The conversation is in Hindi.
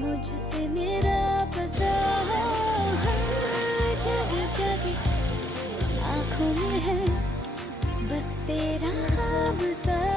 मुझसे मेरा पता हो, हाँ, जगी जगी आंखों में है बस तेरा ख्वाब सा।